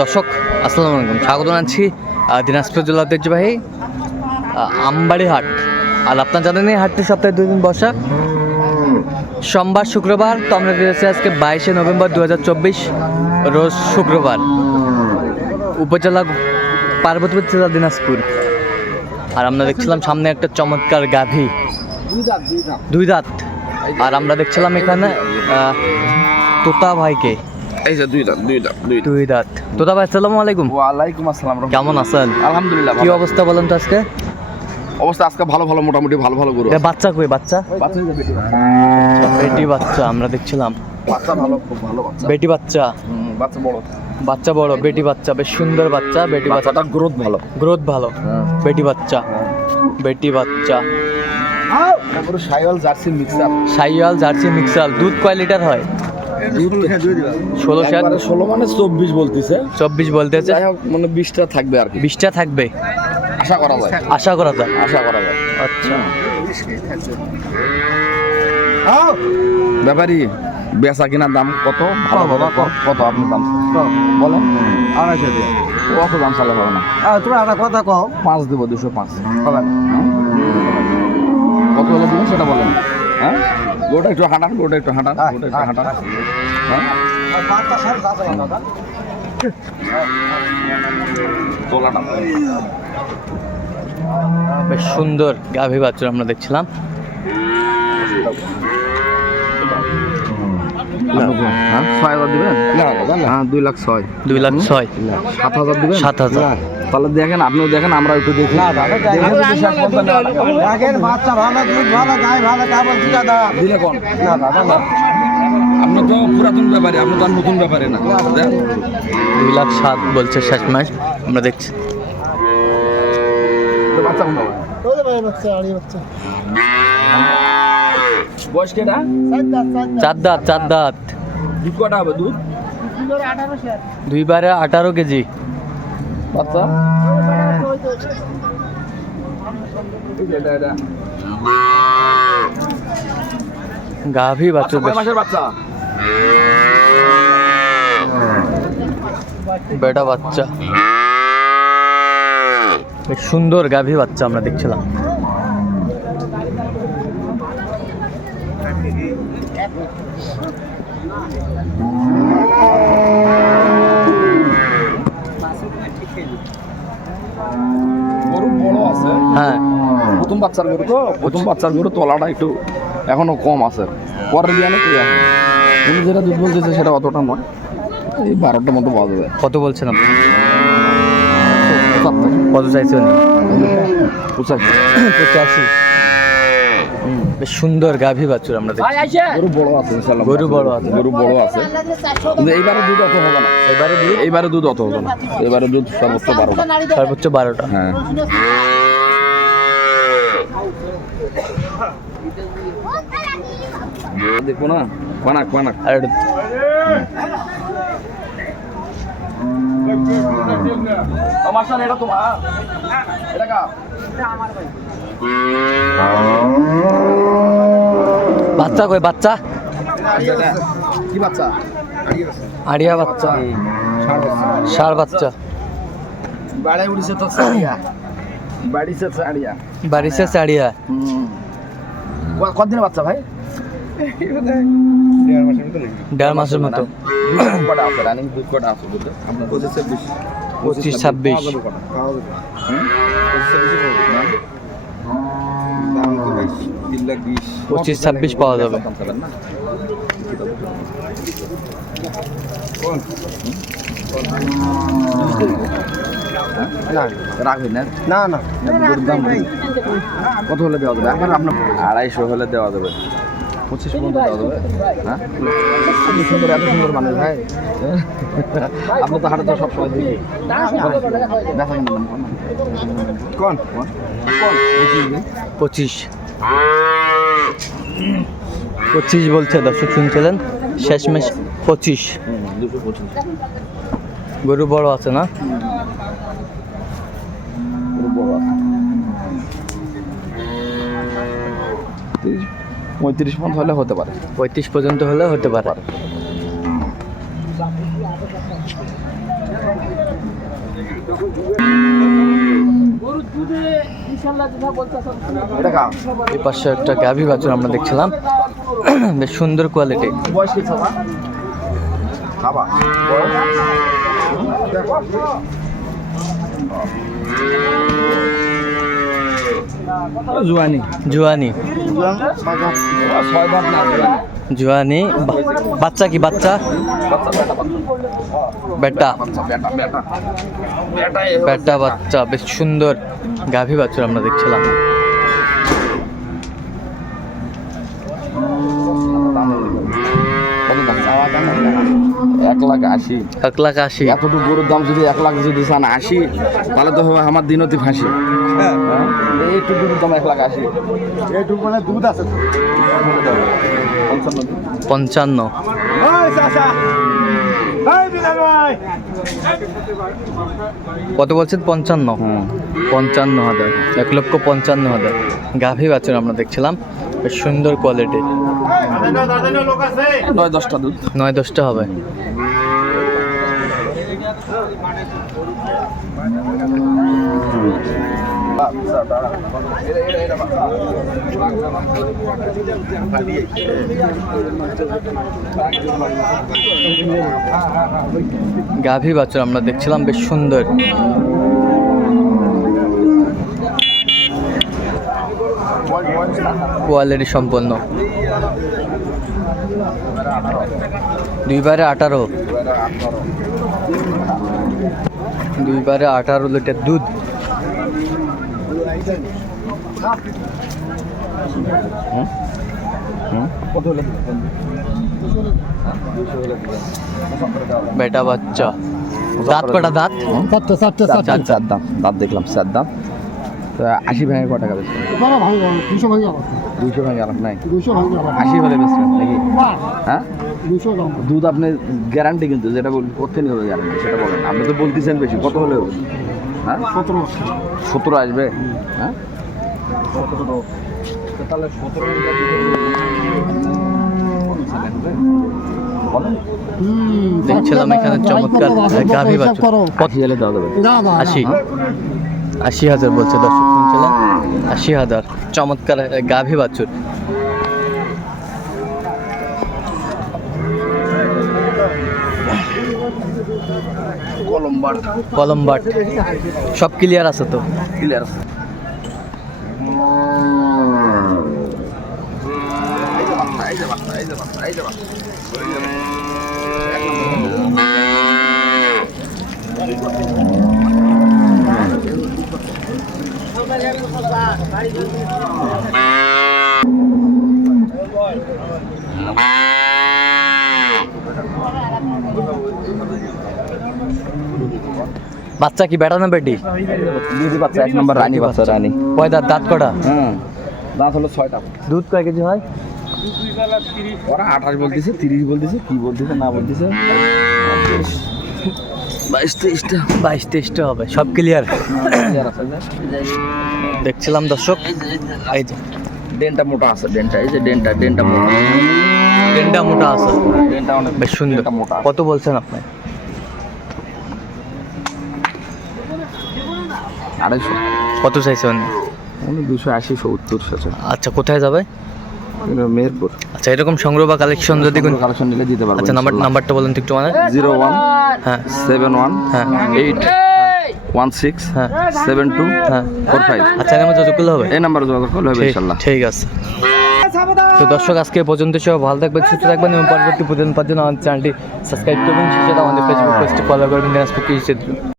দর্শক, আসসালামু আলাইকুম। স্বাগত জানাচ্ছি দিনাজপুর জেলা ঐতিহ্যবাহী আমবাড়ি হাট আর আপনার জানেন এই হাটটি সপ্তাহে দুই দিন বসা। সোমবার, শুক্রবার, তো আমরা রয়েছে আজকে বাইশে নভেম্বর দু হাজার চব্বিশ, রোজ শুক্রবার। উপজেলা পার্বতীপুর জেলা দিনাজপুর। আর আমরা দেখছিলাম সামনে একটা চমৎকার গাভী। দুই দাঁত। আর আমরা দেখছিলাম এখানে তোতা ভাইকে। এই যে দুই দাঁত দুই দাঁত দুই দুই দাঁত। তোতা ভাই আসসালামু আলাইকুম। ওয়ালাইকুম আসসালাম কেমন আছেন? আলহামদুলিল্লাহ কি অবস্থা বলেন তো আজকে? অবস্থা আজকে ভালো ভালো মোটামুটি ভালো ভালো গরু বাচ্চা কই বাচ্চা? বেটি বাচ্চা। আমরা দেখছিলাম। বাচ্চা ভালো খুব ভালো বাচ্চা। বেটি বাচ্চা? বাচ্চা বড়। বাচ্চা বড় বেটি বাচ্চা বেশ সুন্দর বাচ্চা বেটি বাচ্চাটা গ্রোথ ভালো। গ্রোথ ভালো। বেটি বাচ্চা। বেটি বাচ্চা। Sahiwal jersey mixer. Sahiwal jersey mixer দুধ কয় লিটার হয়? ষোলো সাত? ষোলো মানে চব্বিশ বলতেছে। চব্বিশ বলতেছে? যাই হোক মানে বিশটা থাকবে আর কি। বিশটা থাকবে? আশা করা যায়। আশা করা যায়। আশা করা যায়। আচ্ছা। ব্যাপারি বেচা কিনার দাম কত? ভালো বাবা কত? আপনার দাম? বলেন। আড়াইশো দিয়ে। কত দাম চালে হবে না। আর তোমরা একটা কথা কও। পাঁচ দেবো দুশো পাঁচ। হবে কত হলে দিবেন সেটা বলেন। হ্যাঁ? গোটা একটু হাঁটান গোটা একটু হাঁটান আয়, গোটা একটু হাঁটান। হ্যাঁ টাকা। তোলাটা বেশ সুন্দর গাভী বাচ্চা আমরা দেখছিলাম হ্যাঁ ছয় হাজার দিবেন হ্যাঁ দুই লাখ ছয় দুই লাখ ছয় সাত হাজার দিবেন সাত হাজার তাহলে দেখেন আপনিও দেখেন আমরা একটু দেখি বাচ্চা ভালো দুধ ভালো গায়ে ভালো কাপড় দুটা দিলে কোন না দাদা না আপনি তো পুরাতন ব্যাপারে আপনি তো আর নতুন ব্যাপারে না দুই লাখ সাত বলছে শেষ মাস আমরা দেখছি তো বাচ্চা কোনটা? বয়স কেটা? চার দাঁত চার দাঁত দুধ কটা হবে দুধ? দুই বারে আঠারো কেজি। বাচ্চা? গাভী বাচ্চা মাসের বাচ্চা? বেটা বাচ্চা। সুন্দর গাভী বাচ্চা আমরা দেখছিলাম। গরু বড় আছে। হ্যাঁ। প্রথম বাচ্চার গরু তো প্রথম বাচ্চার গরু তলাটা একটু এখনও কম আছে। পরের বিয়ানে কি আছে উনি যেটা দুধ বলতেছে সেটা অতটা নয়। এই বারোটার মতো পাওয়া যাবে। কত বলছেন আপনি? কত চাইছেন পঁচাশি। বেশ সুন্দর গাভী বাচ্চা আমরা দেখছি। গরু বড় আছে ইনশাল্লাহ গরু বড় আছে। গরু বড় আছে। কিন্তু এইবারে দুধ অত হবে না। এবারে দুধ? এইবারে দুধ অত হবে না। এবারে দুধ সর্বোচ্চ বারোটা। সর্বোচ্চ বারোটা। হ্যাঁ। দেখব না পানাক পানাক আর এটা এটা তোমার। এটা কা বাচ্চা কই বাচ্চা? কি বাচ্চা? আড়িয়া বাচ্চা। ষাড় বাচ্চা। বাড়ি উড়িছে তো সাড়িয়া বাড়িছে সাড়িয়া বাড়িছে চাড়িয়া। কতদিনের বাচ্চা ভাই? দেড় মাসের মতো। দুধ কটা আছে রানিং দুধ কটা আছে দুধ আপনার পঁচিশ ছাব্বিশ। পঁচিশ ছাব্বিশ। পঁচিশ ছাব্বিশ পাওয়া যাবে। রাখবেন না। না? কত হলে দেওয়া যাবে? আপনার আড়াইশো হলে দেওয়া যাবে। পঁচিশ পর্যন্ত দেওয়া যাবে। হ্যাঁ? এত সুন্দর এত সুন্দর মানুষ ভাই। আপনি তো হাটে তো সবসময় দেখি। দেখা কিনা দাম কোন? কোন? কোন? পঁচিশ পঁচিশ। বলছে দর্শক শুনছিলেন? শেষমেশ পঁচিশ। গরু বড় আছে না? পঁয়ত্রিশ পর্যন্ত হলে হতে পারে। পঁয়ত্রিশ পর্যন্ত হলে হতে পারে। এই পাশে একটা গাভী বাছুর আমরা দেখছিলাম। বেশ সুন্দর কোয়ালিটি বাবা। জুয়ানি। জুয়ানি। ছয় ভাগ না জুয়ানি বাচ্চা কি বাচ্চা? বেটা। বেটা বাচ্চা বেশ সুন্দর। গাভী বাছুর আমরা দেখছিলাম। এক লাখ আশি। এক লাখ আশি এতটুকু গরুর দাম যদি এক লাখ যদি চান আশি তাহলে তো হবে আমার দিনতি ফাঁসি। এইটুকু গরুর দাম এক লাখ আশি এইটুকু মানে দুধ আছে। পঞ্চান্ন। কত বলছেন? পঞ্চান্ন। পঞ্চান্ন হাজার। এক লক্ষ পঞ্চান্ন হাজার। গাভী বাছুর আমরা দেখছিলাম। বেশ সুন্দর কোয়ালিটি নয় দশটা দুধ। নয় দশটা হবে। গাভী বাছুর আমরা দেখছিলাম বেশ সুন্দর। কোয়ালিটি সম্পন্ন। দুইবারে আঠারো। দুইবারে আঠারো লিটার দুধ। বেটা বাচ্চা। দাঁত কটা দাঁত। চারটে চারটে চার চার দাম দাঁত দেখলাম চার দাম তো আশি ভেঙে ক টাকা বেচবেন বড় ভাই দুশো ভাই আমার ভেঙে আলাপ নাই? দুশো আশি হলে বেচবেন নাকি? হ্যাঁ? দুশো দুধ আপনি গ্যারান্টি কিন্তু যেটা বলবেন করতে হবে গ্যারান্টি সেটা বলেন। আপনি তো বলতেছেন বেশি কত হলে হবে? হ্যাঁ সতেরো সতেরো আসবে? হ্যাঁ? সতেরো তাহলে সতেরো দেখছিলাম এখানে চমৎকার গাভী বাছুর? কত না আশি। আশি হাজার বলছে দর্শক শুনছিলাম? আশি হাজার। চমৎকার গাভী বাছুর কলম্বার কলম বাট সব ক্লিয়ার আছে তো? ক্লিয়ার বাচ্চা কি বেটা না বেটি? দিদি বাচ্চা এক নম্বর রানী বাচ্চা রানী। কয় দাঁত? দাঁত কটা? হুম দাঁত হলো ছয়টা। দুধ কয় কেজি হয়? ওরা আঠাশ বলতেছে তিরিশ বলতেছে কি বলতেছে না বলতেছে? বাইশ তেইশটা বাইশ তেইশটা হবে সব ক্লিয়ার দেখছিলাম দর্শক। এই যে। ডেনটা মোটা আছে ডেনটা এই যে ডেনটা ডেনটা মোটা। ট্রেনটা মোটা আছে। ডেনটা অনেক বেশ সুন্দর। মোটা কত বলছেন আপনি? আড়াইশো। কত চাইছেন উনি দুশো আশি সত্তর সচল আচ্ছা কোথায় যাবে? মেহেরপুর। আচ্ছা এরকম সংগ্রহ বা কালেকশন যদি কোন কালেকশন নিলে দিতে পারব আচ্ছা নাম্বার নাম্বারটা বলেন তো একটু মানে জিরো ওয়ান হ্যাঁ। সেভেন ওয়ান হ্যাঁ। এইট ওয়ান সিক্স হ্যাঁ। সেভেন টু হ্যাঁ। Four five. আচ্ছা আমার যোগাযোগ করলে হবে? এই নাম্বারে যোগাযোগ করলে হবে ইনশাল্লাহ। ঠিক আছে। তো দর্শক আজকে পর্যন্ত সব ভালো থাকবেন সুস্থ থাকবেন এবং পরবর্তী প্রতিদিন পাওয়ার জন্য আমাদের চ্যানেলটি সাবস্ক্রাইব করবেন। সেটা আমাদের ফেসবুক পেজটি ফলো করবেন। দিনাজপুর